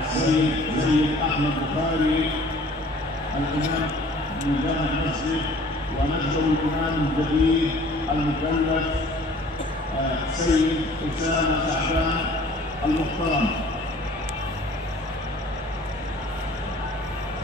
السيد أحمد بخاري الإمام من جامع المسجد، ونجم الإمام الجديد المكلف سيد أسامة شعبان المحترم.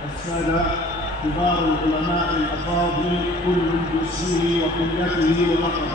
السادة كبار العلماء الأفاضل كل باسمه وقلته ولقبه،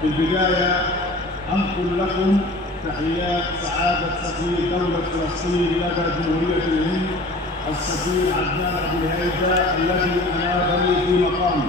في البداية أنقل لكم تحيات سعادة سفير دولة فلسطين لدى جمهورية الهند السفير عدنان أبو الهيجة الذي أنابني في مقامه.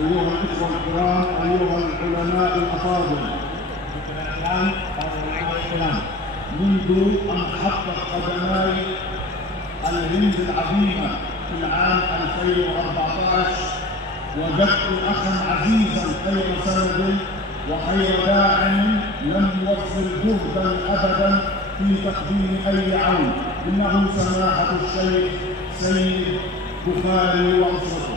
أيها الإخوة الكرام، أيها العلماء الأفاضل، منذ أن حطت قدماي الهند العظيمة في العام 2014 وجدت أخا عزيزا خير سند وخير داعم لم يوفر جهدا أبدا في تقديم أي عون، إنه سماحة الشيخ سيد بخاري وأسرته.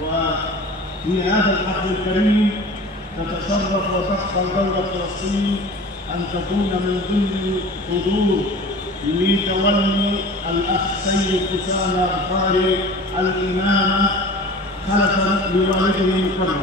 وفي هذا العقد الكريم تتشرف وتفخر دولة فلسطين أن تكون من ضمن حضور لتولي الأخ سيد أسامة بخاري الإمامة خلفا لوالده المكرم.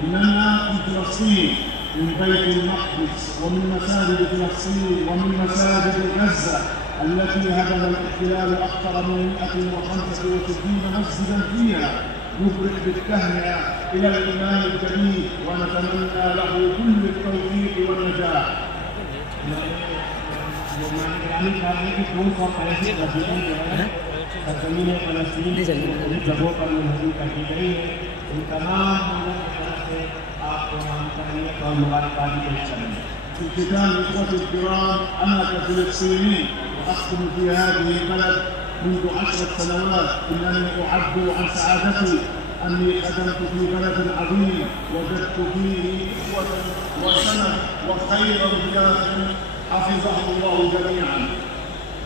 إننا في فلسطين من بيت المقدس ومن مساجد فلسطين ومن مساجد غزة التي هدم الاحتلال أكثر من 165 مسجدا فيها، نبرك بالتهنئة إلى الإمام الجديد ونتمنى له كل التوفيق والنجاح. في الختام إخوتي الكرام، أنا كفلسطيني وأختم في هذه البلد منذ 10 سنوات، إنني أعد عن سعادتي أني خدمت في بلد عظيم وجدت فيه إخوة وسند وخير رجال حفظه الله جميعا.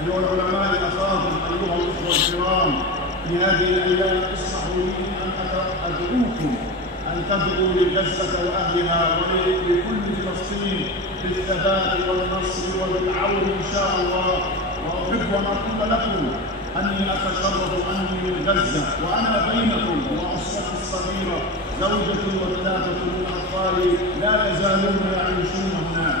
أيها العلماء الأفاضل، أيها الأخوة الكرام، في هذه الأيام اسمحوا لي أن أدعوكم أن تدعوا لغزة وأهلها ولكل فلسطين بالثبات والنصر والعون إن شاء الله. وأحب أن أقول لكم أني أتشرف أني من غزة وأنا بينكم وأسرتي الصغيرة، زوجتي وثلاثة من أطفالي لا يزالون يعيشون هناك.